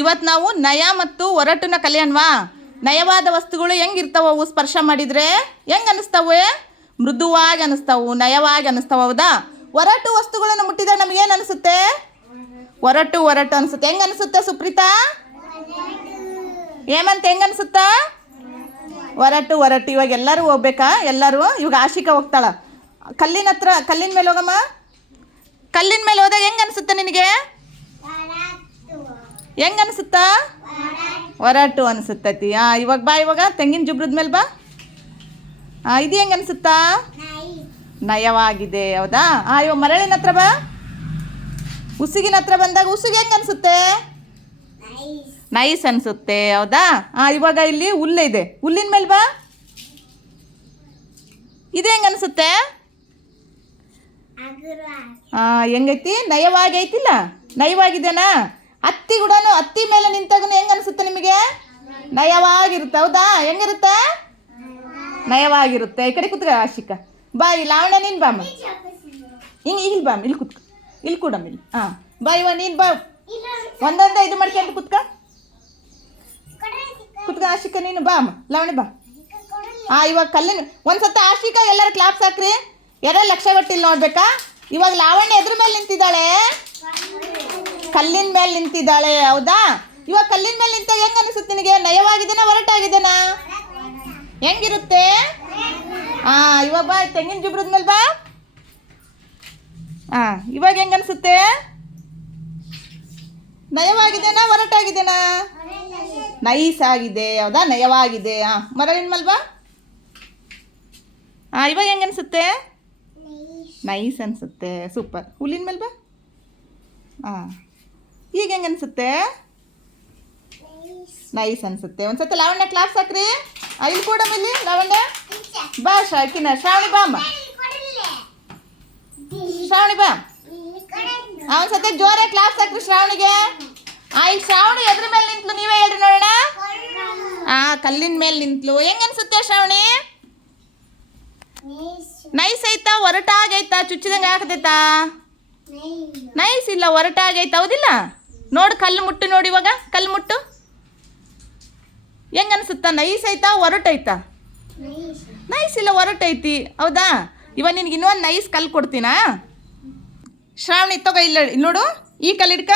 ಇವತ್ತು ನಾವು ನಯ ಮತ್ತು ಒರಟುನ ಕಲಿಯೋಣವಾ. ನಯವಾದ ವಸ್ತುಗಳು ಹೆಂಗಿರ್ತಾವೆ, ಅವು ಸ್ಪರ್ಶ ಮಾಡಿದರೆ ಹೆಂಗೆ ಅನ್ನಿಸ್ತಾವೆ? ಮೃದುವಾಗಿ ಅನ್ನಿಸ್ತಾವು, ನಯವಾಗಿ ಅನ್ನಿಸ್ತಾವೆ, ಹೌದಾ? ಒರಟು ವಸ್ತುಗಳನ್ನು ಮುಟ್ಟಿದಾಗ ನಮಗೇನು ಅನಿಸುತ್ತೆ? ಒರಟು ಒರಟು ಅನಿಸುತ್ತೆ. ಹೆಂಗೆ ಅನಿಸುತ್ತೆ ಸುಪ್ರೀತಾ? ಹೇಮಂತ್ ಹೆಂಗೆ ಅನಿಸುತ್ತಾ? ಒರಟು ಒರಟು. ಇವಾಗ ಎಲ್ಲರೂ ಹೋಗ್ಬೇಕಾ? ಎಲ್ಲರೂ ಇವಾಗ ಆಶಿಕಾ ಹೋಗ್ತಾಳ. ಕಲ್ಲಿನ ಮೇಲೆ ಹೋಗಮ್ಮ. ಕಲ್ಲಿನ ಮೇಲೆ ಹೋದಾಗ ಹೆಂಗೆ ಅನಿಸುತ್ತೆ ನಿನಗೆ? ಹೆಂಗೆ ಅನಿಸುತ್ತಾ? ಒರಟು ಅನಿಸುತ್ತೈತಿ. ಇವಾಗ ಬಾ, ಇವಾಗ ತೆಂಗಿನ ಜುಬ್ರದ ಮೇಲೆ ಬಾ. ಇದು ಹೆಂಗೆ ಅನಿಸುತ್ತಾ? ನಯವಾಗಿದೆ, ಹೌದಾ? ಇವಾಗ ಮರಳಿನ ಹತ್ರ ಬಾ. ಉಸುಗಿನ ಹತ್ರ ಬಂದಾಗ ಉಸುಗಿ ಹೆಂಗೆ ಅನಿಸುತ್ತೆ? ನೈಸ್ ಅನಿಸುತ್ತೆ, ಹೌದಾ? ಇವಾಗ ಇಲ್ಲಿ ಹುಲ್ಲು ಇದೆ, ಹುಲ್ಲಿನ ಮೇಲೆ ಬಾ. ಇದು ಹೆಂಗೆ ಅನಿಸುತ್ತೆ? ಹೆಂಗೈತಿ? ನಯವಾಗಿ ಐತಿಲ್ಲ? ನಯವಾಗಿದೆನಾ? ಹತ್ತಿ ಕೂಡ ಹತ್ತಿ ಮೇಲೆ ನಿಂತಾಗೂ ಹೆಂಗೆ ಅನಿಸುತ್ತೆ ನಿಮಗೆ? ನಯವಾಗಿರುತ್ತೆ, ಹೌದಾ? ಹೆಂಗಿರುತ್ತೆ? ನಯವಾಗಿರುತ್ತೆ. ಈ ಕಡೆ ಕೂತ್ಕ ಆಶಿಕಾ. ಬಾ, ಈ ಲಾವಣ್ಯ ನೀನು ಬಾಮ್ಮ. ಇಲ್ಲಿ ಬಾಮ್ಮ, ಇಲ್ಲಿ ಕೂತ್ಕ, ಇಲ್ಲಿ ಕೂಡಮ್ಮ, ಇಲ್ಲಿ. ಬಾ, ಇವ ನೀನು ಬಾ. ಒಂದೊಂದೇ ಇದು ಮಾಡ್ಕೊಂತ ಕೂತ್ಕ ಆಶಿಕಾ. ನೀನು ಬಾ ಅಮ್ಮ, ಲಾವಣ್ಯ ಬಾ. ಇವಾಗ ಕಲ್ಲಿನ ಒಂದ್ಸತ್ತ ಆಶಿಕಾ ಎಲ್ಲರೂ ಕ್ಲಾಪ್ಸ್ ಹಾಕ್ರಿ. ಯಾರು ಲಕ್ಷ ಕೊಟ್ಟಿಲ್ಲ ನೋಡ್ಬೇಕಾ? ಇವಾಗ ಲಾವಣ್ಯ ಎದ್ರ ಮೇಲೆ ನಿಂತಿದ್ದಾಳೆ? ಕಲ್ಲಿನ ಮೇಲೆ ನಿಂತಿದ್ದಾಳೆ, ಹೌದಾ? ಇವಾಗ ಕಲ್ಲಿನ ಮೇಲೆ ನಿಂತಾಗ ಹೆಂಗೆ ಅನಿಸುತ್ತೆ ನಿನಗೆ? ನಯವಾಗಿದೆನಾ ಒರಟಾಗಿದೆನಾ? ಹೆಂಗಿರುತ್ತೆ? ಇವಾಗ ಬಾ, ತೆಂಗಿನ ಜುಬ್ರದ ಮೇಲೆ ಬಾ. ಇವಾಗ ಹೆಂಗೆ ಅನಿಸುತ್ತೆ? ನಯವಾಗಿದೆನಾ ಒರಟಾಗಿದೆನಾ? ನೈಸ್ ಆಗಿದೆ, ಹೌದಾ? ನಯವಾಗಿದೆ. ಮರಳಿನ ಮೇಲೆ ಬಾ. ಇವಾಗ ಹೆಂಗೆ ಅನಿಸುತ್ತೆ? ನೈಸ್ ಅನಿಸುತ್ತೆ, ಸೂಪರ್. ಹುಲ್ಲಿನ ಮೇಲೆ ಬಾ. ಈಗ ಹೆಂಗೆ ಅನಿಸುತ್ತೆ? ನೈಸ್ ಅನಿಸುತ್ತೆ. ಒಂದ್ಸತಿ ಲಾವಣ್ಯ ಕ್ಲಾಪ್ಸ್ ಹಾಕ್ರಿ. ಇಲ್ಲಿ ಕೂಡ ಇಲ್ಲಿ ಲಾವಣ್ಯ ಬಾ. ಶ್ರಾವಣಿ ಬಾ ಅಮ್ಮ. ಶ್ರಾವಣಿ ಬಾ. ಒಂದ್ಸತಿ ಜೋರಾಗಿ ಕ್ಲಾಪ್ಸ್ ಹಾಕ್ರಿ ಶ್ರಾವಣಿಗೆ. ಈಗ ಶ್ರಾವಣಿ ಎದ್ರ ಮೇಲೆ ನಿಂತ್ಲು ನೀವೇ ಹೇಳ್ರಿ ನೋಡೋಣ. ಕಲ್ಲಿನ ಮೇಲೆ ನಿಂತ್ಲು. ಹೆಂಗೆ ಅನಿಸುತ್ತೆ ಶ್ರಾವಣಿ? ನೈಸ್ ಐತಾ ಒರಟಾಗೈತಾ? ಚುಚ್ಚಿದಂಗೆ ಆಗತೈತಾ? ನೈಸ್ ಇಲ್ಲ, ಒರಟಾಗೈತಾ, ಹೌದಿಲ್ಲ? ನೋಡು ಕಲ್ಲು ಮುಟ್ಟು, ನೋಡಿ ಇವಾಗ ಕಲ್ಲು ಮುಟ್ಟು. ಹೆಂಗೆ ಅನಿಸುತ್ತಾ? ನೈಸ್ ಐತಾ ಒರಟೈತಾ? ನೈಸ್ ಇಲ್ಲ, ಒರಟೈತಿ, ಹೌದಾ? ಇವಾಗ ನಿನಗೆ ಇನ್ನೊಂದು ನೈಸ್ ಕಲ್ಲು ಕೊಡ್ತೀನಾ? ಶ್ರಾವಣಿ ತಗೋ, ಇಲ್ಲ ನೋಡು, ಈ ಕಲ್ಲು ಹಿಡ್ಕ.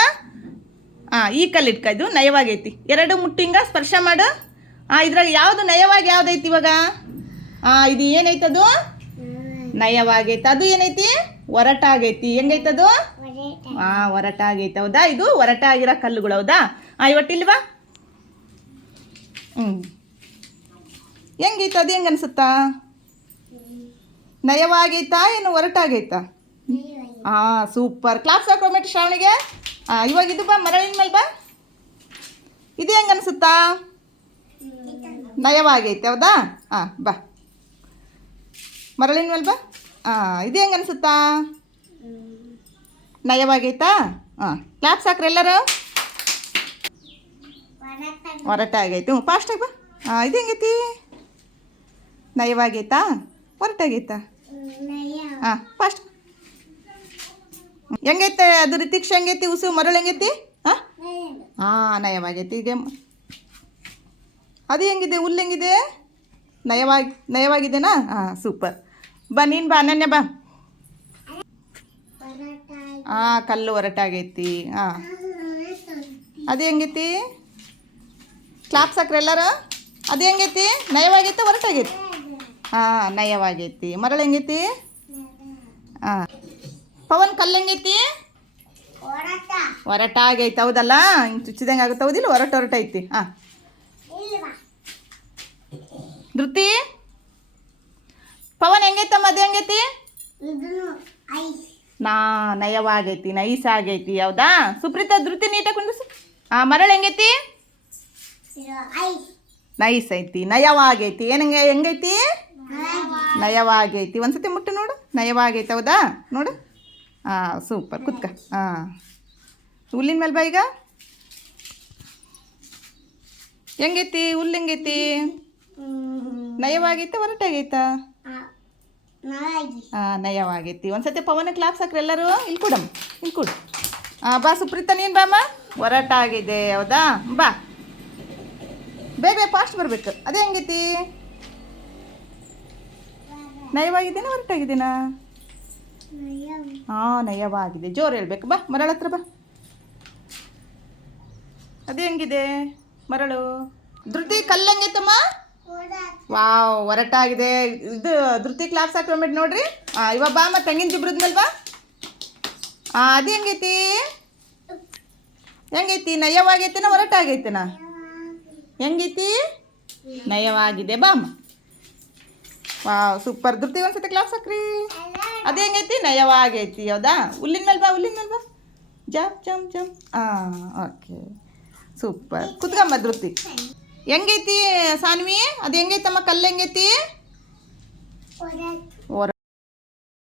ಈ ಕಲ್ಲು ಹಿಡ್ಕ. ಇದು ನಯವಾಗೈತಿ. ಎರಡು ಮುಟ್ಟು ಹಿಂಗೆ ಸ್ಪರ್ಶ ಮಾಡು. ಇದ್ರಾಗ ಯಾವುದು ನಯವಾಗಿ ಯಾವುದೈತಿ ಇವಾಗ? ಇದು ಏನೈತದು? ನಯವಾಗೈತೆ. ಅದು ಏನೈತಿ? ಒರಟಾಗೈತಿ. ಹೆಂಗೈತದು? ಒರಟಾಗೈತೆ, ಹೌದಾ? ಇದು ಒರಟಾಗಿರೋ ಕಲ್ಲುಗಳು, ಹೌದಾ? ಇವಟ್ಟಿಲ್ವಾ? ಹೆಂಗೈತೆ? ಅದು ಹೆಂಗೆ ಅನ್ಸುತ್ತಾ? ನಯವಾಗೈತಾ ಏನು ಒರಟಾಗೈತಾ? ಸೂಪರ್. ಕ್ಲಾಪ್ಸ್ ಹಾಕೋಮೆಟ್ಟು ಶ್ರಾವಣಿಗೆ. ಇವಾಗ ಇದು ಬಾ, ಮರಳಿನ ಮೇಲೆ ಬಾ. ಇದು ಹೆಂಗೆ ಅನಿಸುತ್ತಾ? ನಯವಾಗೈತೆ, ಹೌದಾ? ಬಾ, ಮರಳಿನ ಮೇಲೆ ಬಾ. ಇದು ಹೆಂಗೆ ಅನಿಸುತ್ತಾ? ನಯವಾಗೈತಾ? ಕ್ಲಾಪ್ಸ್ ಹಾಕ್ರಿ ಎಲ್ಲರೂ. ಒರಟಾಗೈತೆ. ಫಾಸ್ಟಾಗಿ ಬಾ. ಇದು ಹೆಂಗೈತಿ? ನಯವಾಗೈತಾ ಹೊರಟಾಗೈತಾ? ಫಾಸ್ಟ್. ಹೆಂಗೈತೆ ಅದು? ರಿತಿಕ್ಷ ಹೆಂಗೈತಿ? ಉಸು ಮರಳು ಹೆಂಗೈತಿ? ನಯವಾಗೈತಿ. ಈಗ ಅದು ಹೆಂಗಿದೆ? ಹುಲ್ಲು ಹೆಂಗಿದೆ? ನಯವಾಗಿದೆನಾ? ಸೂಪರ್. ಬಾ, ನೀನು ಬಾ ಅನನ್ಯ ಬಾ. ಕಲ್ಲು ಹೊರಟಾಗೈತಿ. ಅದು ಹೆಂಗೈತಿ? ಕ್ಲಾಪ್ಸ್ ಹಾಕ್ರಿ ಎಲ್ಲರೂ. ಅದು ಹೆಂಗೈತಿ? ನಯವಾಗೈತೆ ಹೊರಟಾಗೈತಿ? ನಯವಾಗೈತಿ. ಮರಳು ಹೆಂಗೈತಿ? ಪವನ್ ಕಲ್ಲು ಹೆಂಗೈತಿ? ಹೊರಟಾಗೈತೆ, ಹೌದಲ್ಲ? ಹಿಂಗೆ ಚುಚ್ಚಿದಂಗೆ ಆಗುತ್ತೆ, ಹೌದಿಲ್ಲ? ಹೊರಟೈತಿ. ಧೃತಿ ಪವನ್ ಹೆಂಗೈತಮ್ಮ? ಅದು ಹೆಂಗೈತಿ? ನಯವಾಗೈತಿ, ನೈಸ್ ಆಗೈತಿ, ಹೌದಾ? ಸುಪ್ರೀತಾ ಧೃತಿ ನೀಟಾಗಿ ಕುಂದಿಸು. ಮರಳು ಹೆಂಗೈತಿ? ನೈಸ್ ಐತಿ, ನಯವಾಗೈತಿ. ಹೆಂಗೈತಿ? ನಯವಾಗೈತಿ. ಒಂದ್ಸತಿ ಮುಟ್ಟು ನೋಡು. ನಯವಾಗೈತೆ, ಹೌದಾ? ನೋಡು. ಸೂಪರ್. ಕುತ್ಕ. ಹುಲ್ಲಿನ ಮೇಲೆ ಬಾ. ಈಗ ಹೆಂಗೈತಿ ಹುಲ್ಲು? ಹೆಂಗೈತಿ? ನಯವಾಗೈತೆ ಹೊರಟಾಗೈತಾ? ನಯವಾಗೈತಿ. ಒಂದ್ಸತಿ ಪವನ ಕ್ಲಾಪ್ಸ್ ಹಾಕ್ರಿ ಎಲ್ಲರೂ. ಇಲ್ಲಿ ಕೊಡಮ್ಮ, ಇಲ್ಲಿ ಕೊಡು. ಬಾ ಸುಪ್ರೀತಾ ನೀನು ಬಾಮ್ಮ. ಒರಟಾಗಿದೆ ಹೌದಾ, ಬಾ ಬೇಗ ಫಾಸ್ಟ್ ಬರಬೇಕು. ಅದೇ ಹೆಂಗೈತಿ, ನಯವಾಗಿದ್ದೇನಾ ಒರಟಾಗಿದ್ದೇನಾ? ಹಾಂ ನಯವಾಗಿದೆ. ಜೋರು ಹೇಳ್ಬೇಕು. ಬಾ ಮರಳ ಹತ್ರ ಬಾ. ಅದೇ ಹೆಂಗಿದೆ ಮರಳು? ಧೃತಿ ಕಲ್ಲು ಹೆಂಗೈತಮ್ಮ? ವಾವ್ ಒರಟಾಗಿದೆ. ಇದು ಧೃತಿ ಕ್ಲಾಸ್ ಹಾಕೊಂಬಿಟ್ಟು ನೋಡ್ರಿ. ಇವಾಗ ಬಾ ಮತ್ತೆ ತೆಂಗಿನ ಜಿಬ್ರದ್ಮೇಲೆ ಬಾ. ಅದು ಹೆಂಗೈತಿ? ಹೆಂಗೈತಿ? ನಯವಾಗೈತೆನಾ ಒರಟಾಗೈತೆನಾ? ಹೆಂಗೈತಿ? ನಯವಾಗಿದೆ. ಬಾ ಅಮ್ಮ. Wow super. ಧೃತಿ ಒಂದ್ಸತಿ ಕ್ಲಾಸ್ ಹಾಕ್ರಿ. ಅದು ಹೆಂಗೈತಿ? ನಯವಾಗೈತಿ ಹೌದಾ? ಹುಲ್ಲಿನ ಮೇಲೆ ಬಾ, ಹುಲ್ಲಿನ ಮೇಲೆ ಬಾ. Jump jump jump. Okay super. ಕುತ್ಕಮ್ಮ ಧೃತಿ. ಹೆಂಗೈತಿ ಸಾನ್ವಿ? ಅದು ಹೆಂಗೈತಮ್ಮ ಕಲ್ಲು ಹೆಂಗೈತಿ?